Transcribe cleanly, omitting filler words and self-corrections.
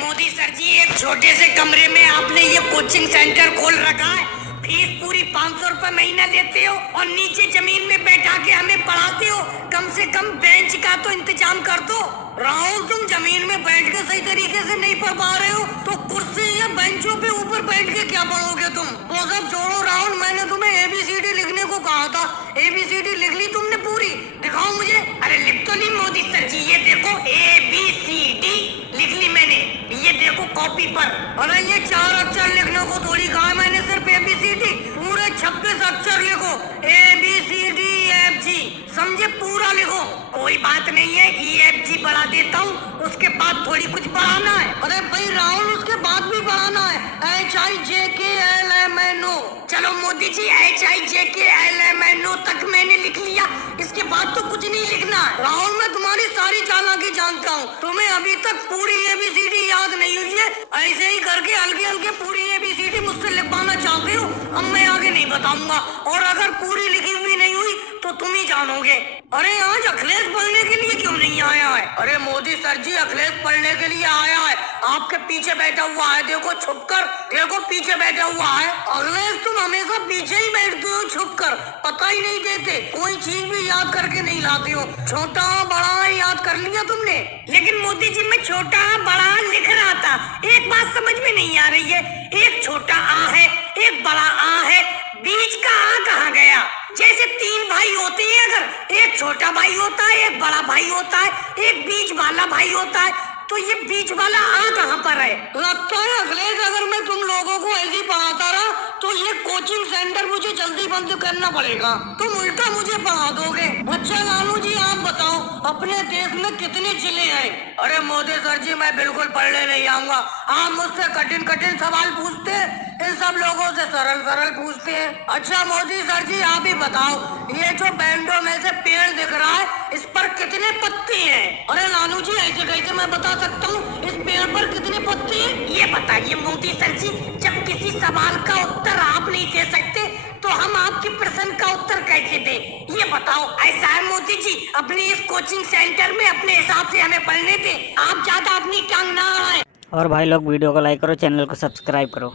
Modi sir जी, एक छोटे से कमरे में आपने ये कोचिंग सेंटर खोल रखा है। फीस पूरी 500 रुपए महीना लेते हो और नीचे जमीन में बैठा के हमें पढ़ाते हो। कम से कम बेंच का तो इंतजाम कर दो। राहुल, तुम जमीन में बैठ के सही तरीके से नहीं पढ़ पा रहे हो तो कुर्सी या बेंचों पे ऊपर बैठ के क्या पढ़ोगे तुम? वो सब छोड़ो राहुल, मैंने तुम्हें ABCD लिखने को कहा था। ABCD लिख ली तुमने पूरी? दिखाओ मुझे। अरे लिख तो ली मोदी सर जी, ये देखो ABCD लिख ली मैंने, ये देखो कॉपी पर। अरे ये 4 अक्षर लिखने को थोड़ी कहा है मैंने, सिर्फ ABCD पूरे 26 अक्षर लिखो। ABCDEFG समझे, पूरा लिखो। कोई बात नहीं है, EFG बढ़ा देता हूँ, उसके बाद थोड़ी कुछ बढ़ाना है। अरे भाई राहुल, उसके बाद भी बढ़ाना है। HIJKLMNO। चलो मोदी जी, HIJKLMNO तक मैंने लिख लिया, इसके बाद तो कुछ नहीं लिखना है। राहुल, मैं तुम्हारी सारी चालाकी जानता हूँ, तुम्हें अभी तक पूरी ABCD याद नहीं हुई है। ऐसे ही करके हल्के हल्के पूरी ABCD मुझसे लिखवाना चाहते हो। अब मैं आगे नहीं बताऊंगा, और अगर पूरी लिखी हुई नहीं हुई तो तुम ही जानोगे। अरे आज अखिलेश पढ़ने के लिए क्यों नहीं आया है? अरे मोदी सर जी, अखिलेश पढ़ने के लिए आया है, आपके पीछे बैठा हुआ है। देखो छुप कर, देखो पीछे बैठा हुआ है। अखिलेश, तुम हमेशा पीछे ही बैठते हो छुप कर, पता ही नहीं देते, कोई चीज भी याद करके नहीं लाते हो। छोटा बड़ा याद कर लिया तुमने। लेकिन मोदी जी, मैं छोटा बड़ा लिख रहा था, एक बात समझ में नहीं आ रही है। एक छोटा आ है, एक बड़ा आ है, बीच का आ कहाँ गया? जैसे 3 भाई होते हैं, अगर एक छोटा भाई होता है, एक बड़ा भाई होता है, एक बीच वाला भाई होता है, तो ये बीच वाला आ कहाँ पर है? लगता है अखिलेश, अगर मैं तुम लोगों को ऐसे ही पढ़ाता रहा तो ये कोचिंग सेंटर मुझे जल्दी बंद करना पड़ेगा, तुम उल्टा मुझे पढ़ा दोगे। अच्छा लालू जी, आप बताओ, अपने देश में कितने जिले हैं? अरे मोदी सर जी, मैं बिल्कुल पढ़ने नहीं आऊंगा। आप मुझसे कठिन कठिन सवाल पूछते हैं, इन सब लोगों से सरल सरल पूछते हैं। अच्छा मोदी सर जी, आप ही बताओ, ये जो बैंडो में से पेड़ दिख रहा है, इस पर कितने पत्ते हैं? अरे लालू जी, ऐसे कैसे मैं बता सकता हूँ इस पेड़ पर कितने पत्ते हैं? ये बताइए मोदी सर जी, जब किसी सवाल का उत्तर आप नहीं दे सकते तो हम आपके प्रश्न का उत्तर कैसे दें? ये बताओ। ऐसा है मोदी जी, अपने इस कोचिंग सेंटर में अपने हिसाब से हमें पढ़ने दें, आप ज्यादा अपनी टांग ना अड़ाएं। और भाई लोग वीडियो को लाइक करो, चैनल को सब्सक्राइब करो।